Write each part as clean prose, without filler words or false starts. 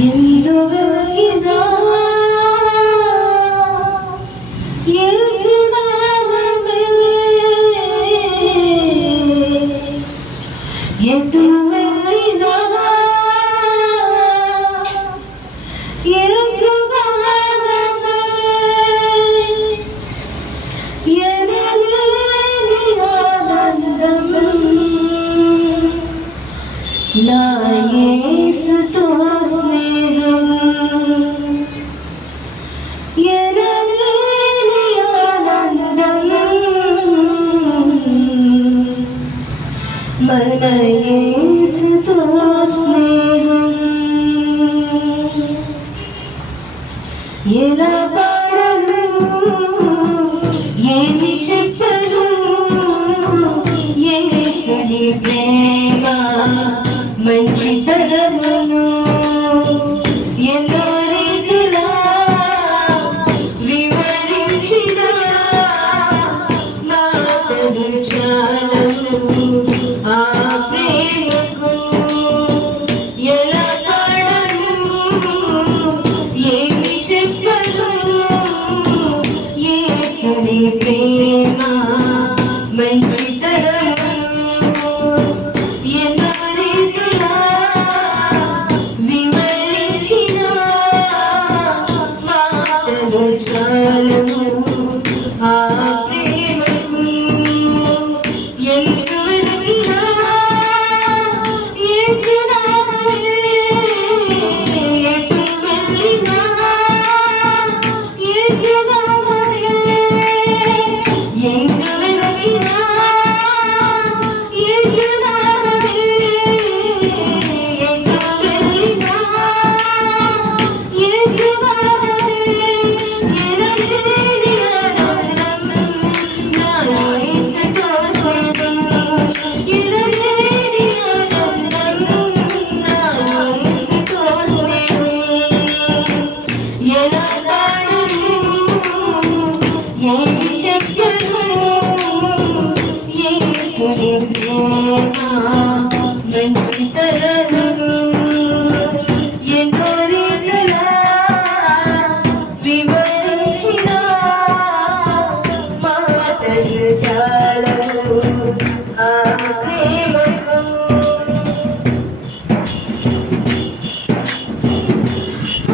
ಎಂದು ಬೆಳಗಿದ ಯೇಸುನಾಮವೇ ಎಂದು ಬೆಳಗಿದ ಯೇಸುನಾಮವೇ ఎనలేని ఆనందం నా యేసుతో స్నేహం ఎనలేని ఆనందం మన యేసుతో స్నేహం ఎలా పాడను ఏమి చెప్పను యేసుని ప్రేమ మంచితనమును ఎన్నో రీతులా వివరించిన మాటలు చాలవు ఆ ప్రేమకు ఎలా పాడను ఏమి చెప్పను యేసుని ప్రేమ మంచితనమును ఎన్నో రీతులా వివరించిన మాటలు చాలవు ఆ ప్రేమకు ఎందుకు వెతికినా యేసునామమే ఎటు వెళ్ళినా యేసునామమే ఎందుకు వెతికినా యేసునామమే ఎటు వెళ్ళినా యేసునామమే ఎనలేని ఆనందం నా యేసుతో స్నేహం ఎనలేని ఆనందం నా యేసుతో స్నేహం ఎలా పాడను ఏమి చెప్పను యేసుని ప్రేమ మంచితనమును ఎన్నో రీతులా వివరించిన మాటలు చాలవు ఆ ప్రేమకు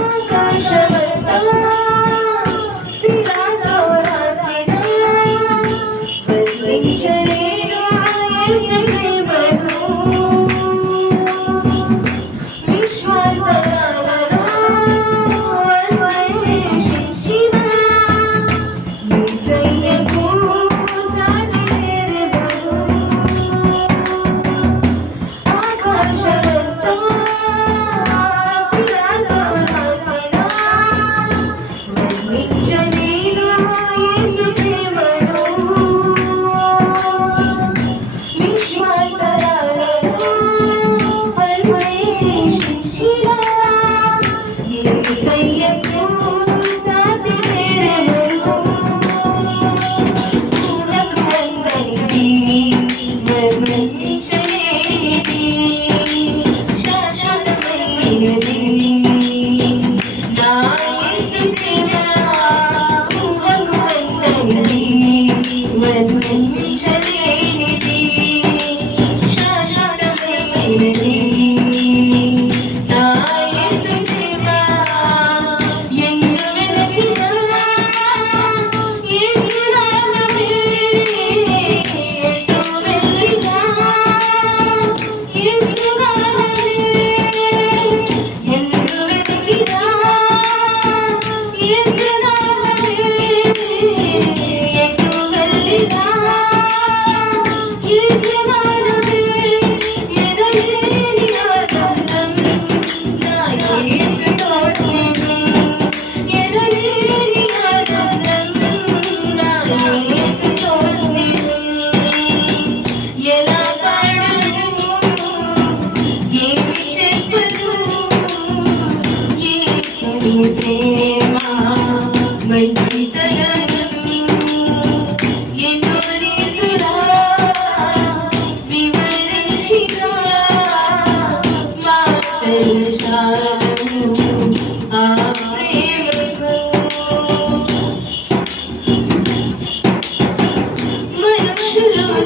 ఆకాశమంతా శిలతో రాసిన వర్ణించలేను యేసు ప్రేమను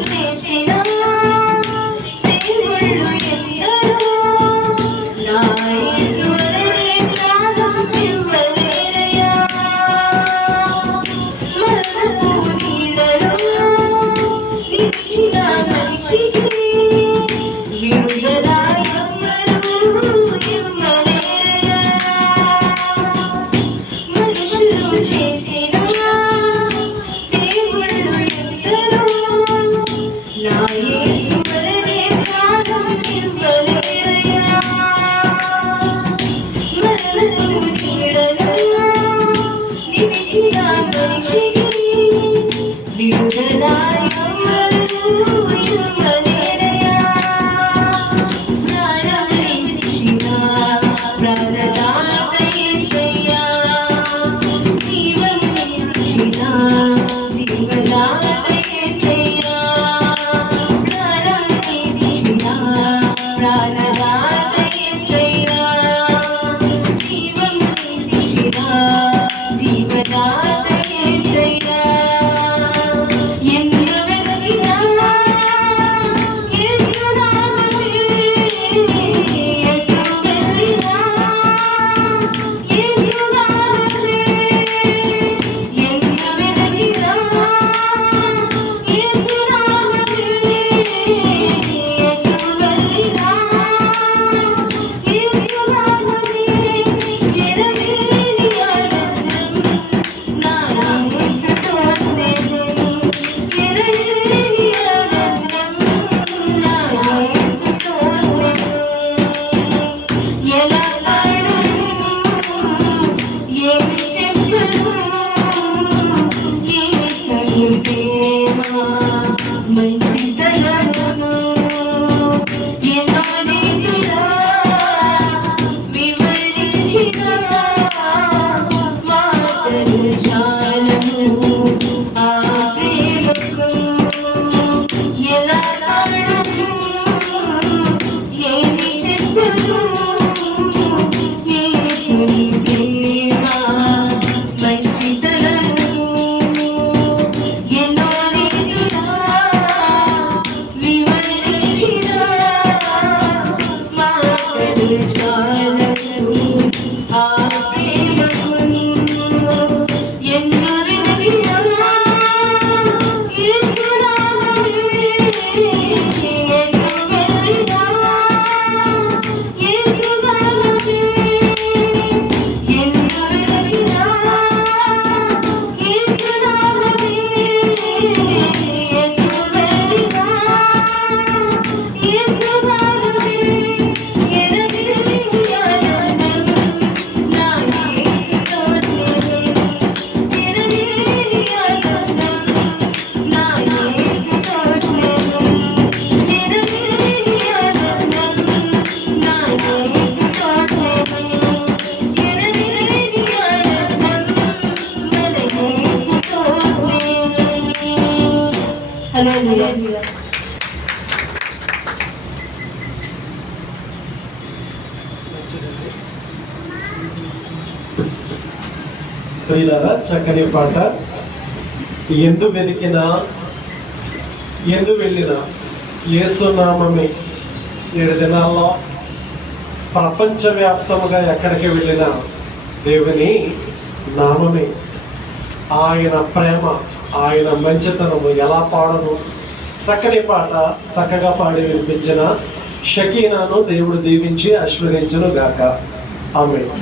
చేసిన దేవుళ్ళు ఎందరో నా యేసువలె త్యాగం ఇవ్వలేరయ్యా. మరణపు నీడలో నిలిచిన మనిషికి విడుదల ఎవ్వరూ ఇవ్వలేరయ్యా. మనుషులు చేసిన దేవుళ్ళు ఎందరో నా యేసువలె త్యాగం ఇవ్వలేరయ్యా. మరణపు నీడలో నిలిచిన మనిషికి విడుదల ఎవ్వరూ ఇవ్వలేరయ్యా. ప్రాణమిచ్చిన ప్రాణదాత యేసయ్యా, జీవమిచ్చిన జీవదాత యేసయ్యా. ప్రాణమిచ్చిన ప్రాణదాత యేసయ్యా, జీవమిచ్చిన జీవదాత యేసయ్యా. ఎందు వెతికినా యేసునామమే, ఎటు వెళ్ళినా యేసునామమే. ఎందు వెతికినా యేసునామమే, ఎటు వెళ్ళినా యేసునామమే. ఎనలేని ఆనందం నా యేసుతో స్నేహం, ఎనలేని ఆనందం నా యేసుతో స్నేహం. ఎలా పాడను, ఏమి చెప్పను, యేసయ్య ప్రేమ మంచితనమును ఎన్నో రీతిగా వివరించిన మాటలు చాలవు ఆ ప్రేమకు. ఎలా పాడను, ఏమి చెప్పను, యేసుని ప్రేమ మంచితనమును ఎన్నో రీతిగా వివరించిన మాటలు చాలవు ఆ ప్రేమకు. ఎందు వెతికినా యేసునామమే, ఎటు వెళ్ళినా యేసునామమే. ఎందు వెతికినా యేసునామమే, ఎటు వెళ్ళినా యేసునామమే. ఎనలేని ఆనందం నా యేసుతో స్నేహం, ఎనలేని ఆనందం నా యేసుతో స్నేహం, ఎనలేని ఆనందం నా యేసుతో స్నేహం, ఎనలేని ఆనందం మన యేసుతో స్నేహం. హల్లెలూయా. ప్రియులారా, చక్కని పాట. ఎందు వెతికినా ఎందు వెళ్ళినా యేసునామమే. 7 దినాల్లో ప్రపంచవ్యాప్తముగా ఎక్కడికి వెళ్ళినా దేవుని నామమే. ఆయన ప్రేమ, ఆయన మంచితనము ఎలా పాడను. చక్కని పాట చక్కగా పాడి వినిపించిన షకీనాను దేవుడు దీవించి ఆశీర్వదించును గాక. ఆమేన్.